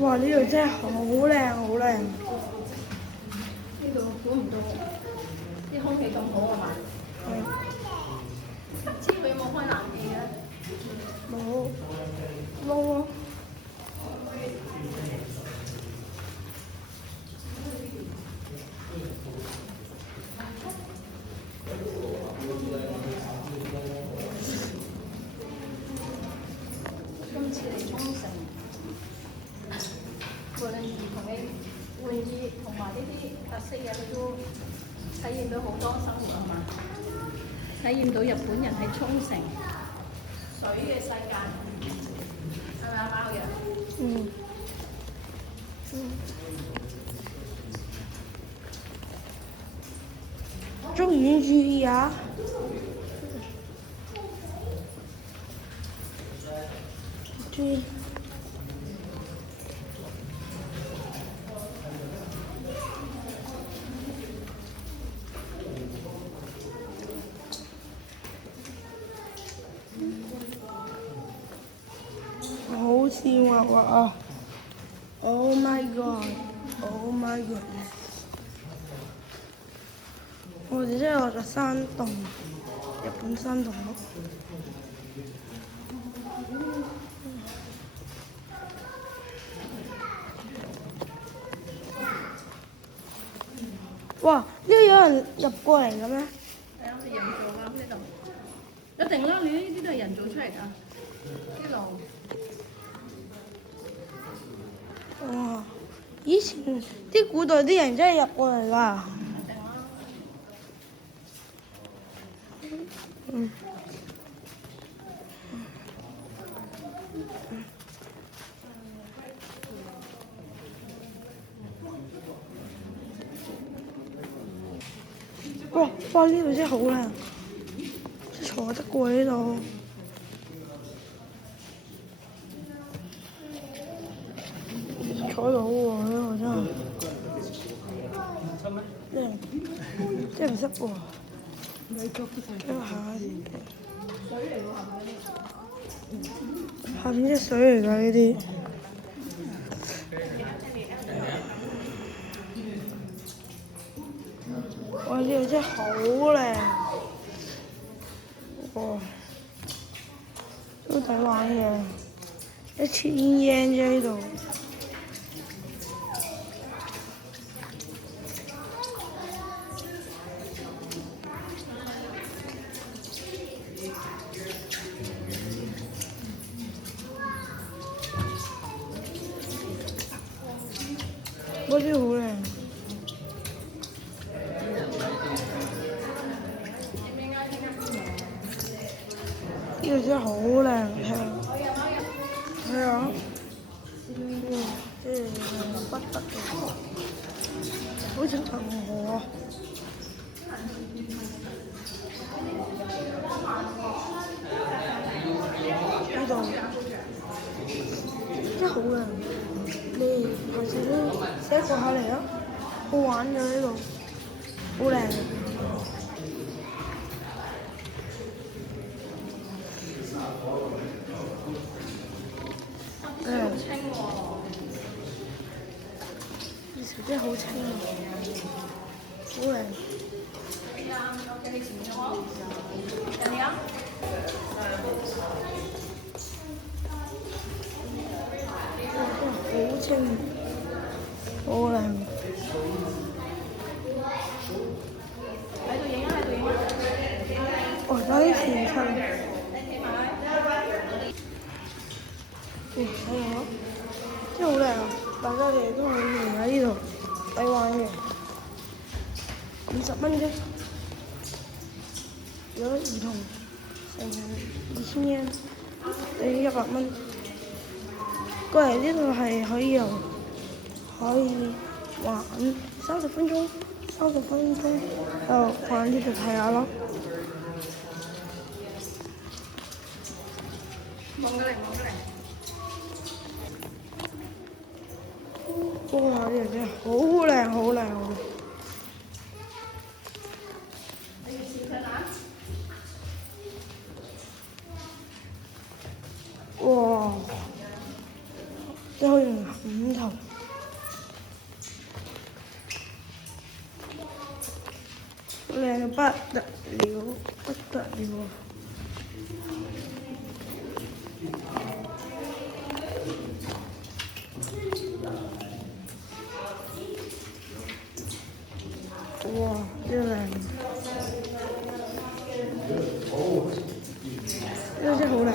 哇！呢度真係好靚，好靚。呢度估唔到啲空氣咁好啊嘛！唔知佢有冇開冷氣嘅？冇冇啊！今次嚟沖繩，無論兒童嘅玩意同埋呢啲特色嘢，佢都體驗到好多生活啊嘛！體驗到日本人喺沖繩水嘅世界，係咪啊，貓嘅？嗯。注意啊！注意。好似娃娃啊 ！Oh my god! Oh my goodness！我哋真係落咗山洞，日本山洞咯。哇！呢度有人入過嚟嘅咩？係啊，係人造㗎呢度，一定啦！你呢啲都係人造出嚟㗎，呢度。哇！以前啲古代啲人真係入過嚟㗎。嗯。哇！哇！呢度真係好靚，坐得過呢度。坐到喎，呢度真係。真係唔識喎。睇下先。水嚟喎，係咪？下邊啲水嚟㗎呢啲。哇！呢度真係好靚。哇！都抵玩嘅，1000 yen 啫呢度。嗰啲好靚。呢度真係好靚，係啊，即係不得了，好似銀河啊！呢度真係好靚，你下次都寫過下嚟啊！好玩㗎呢度，好靚。清喎，呢條真係好清啊，好靚。係啊，我嘅你前面好，人哋啊。好清，好靚。喺度影啊，喺度影啊！哦，有啲前襯。睇下，真係好靚啊！大家哋都可以嚟喺呢度抵玩嘅，50蚊啫。如果兒童成2000 yen，等於100蚊。過嚟呢度係可以玩30分鐘，30分鐘就玩呢度睇下咯。望過嚟，望過嚟。哇！呢度真係好靚，好靚。你要試佢啦？哇！真係好可以用冚頭。靚到不得了，不得了！哇，真靚！呢個真係好靚。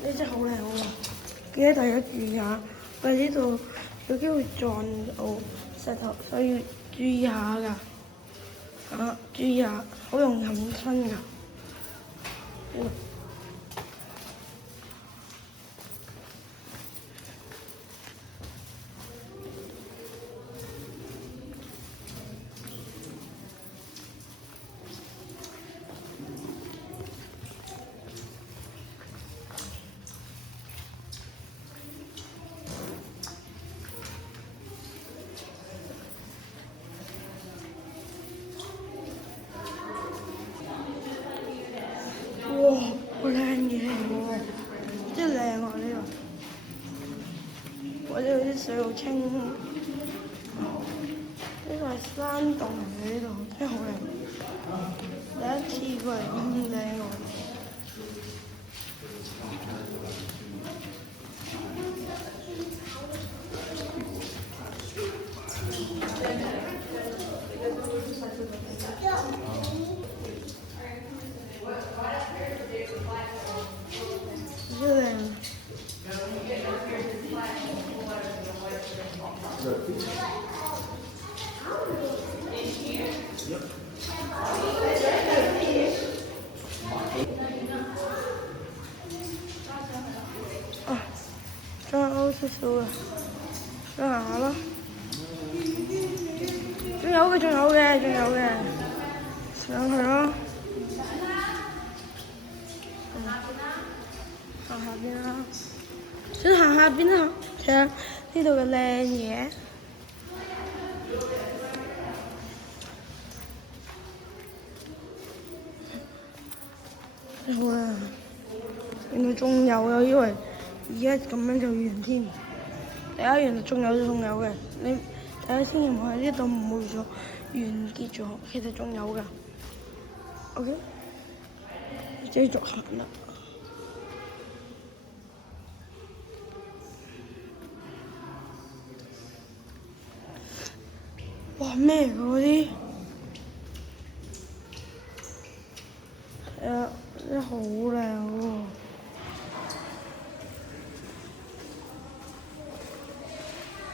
呢真係好靚喎！記得大家注意下，我哋呢度有機會撞到石頭，所以要注意下㗎。注意下，好容易冚親㗎。哇，好靚嘢喎！真係靚啊呢個，我呢度啲水好清，呢個係山洞嚟嘅呢度，真係好靚。第一次過嚟咁靚喎。仲有少少嘅，再行下咯。仲有嘅，上去咯。行下邊啦，想行下邊啦，睇下呢度嘅靚嘢。好啊！原來仲有，我以為而家咁樣就完添。大家原來仲有嘅，你大家千祈唔好喺呢度誤會咗完結咗，其實仲有㗎。OK， 繼續行啦。哇！咩嚟㗎嗰啲？真係好靚喎！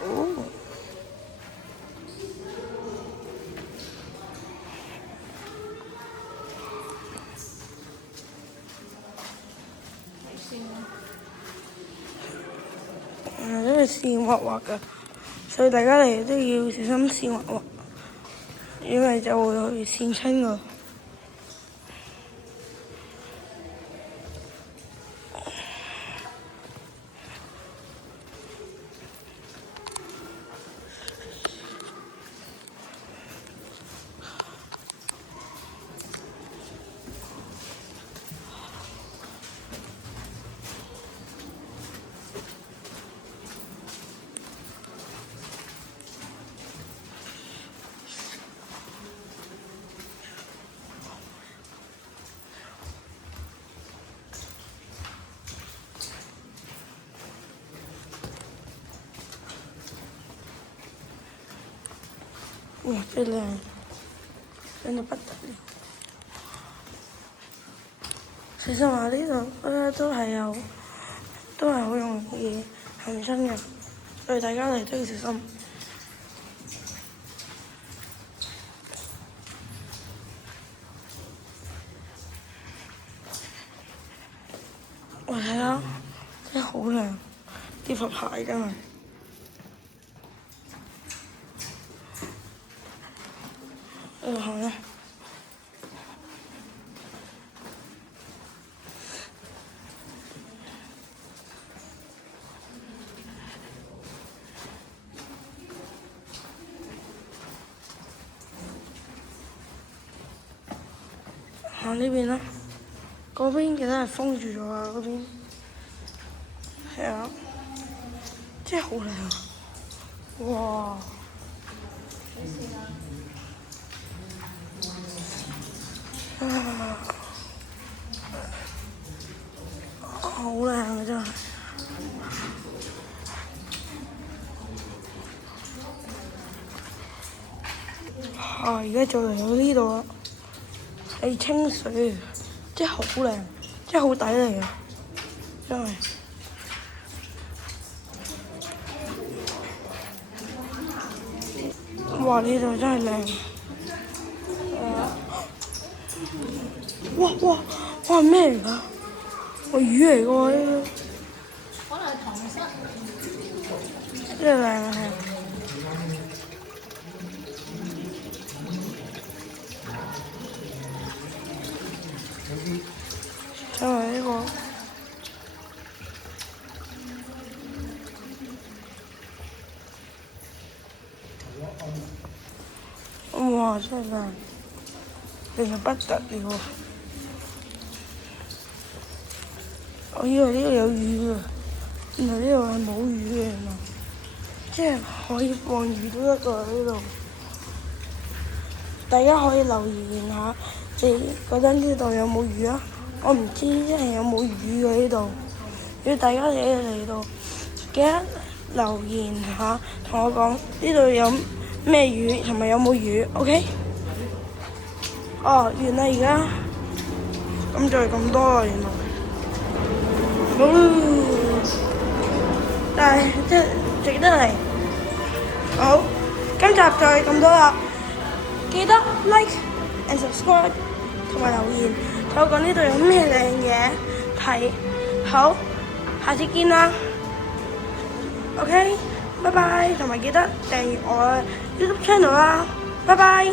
哦！都係線滑滑㗎，所以大家嚟都要小心線滑滑，因為就會跣親㗎。哇！真靚，靚到不得了。其實話呢度都係好容易行親嘅，所以大家嚟都要小心。我睇下，真係好靚，啲佛牌真係。好啦。行呢邊啦，嗰邊記得係封住咗啊！嗰邊係啊，真係好靚啊！哇！好靚啊！真係而家就嚟到呢度啦，係清水，真係好靚，真係好抵嚟啊！真係。哇！呢度真係靚。哇！咩嚟㗎？個魚嚟㗎喎呢可能係塘虱。個，真係靚啊！係。就係呢個。哇！真係靚，靚到不得了。我以為呢度有魚啊，原來呢度係冇魚嘅，原來即係可以放魚都得㗎呢度。大家可以留言下，你覺得呢度有冇魚啊？我唔知真係有冇魚嘅呢度。如果大家嚟到，記得留言下，同我講呢度有咩魚同埋有冇魚 ，OK？ 哦，原來而家咁就係咁多啦，原來。但係真係值得嚟。好，今集就係咁多啦，記得 like and subscribe 同埋留言，同我講呢度有咩靚嘢睇。好，下次見啦。OK，拜拜，同埋記得訂閱我嘅 YouTube channel 啦，拜拜。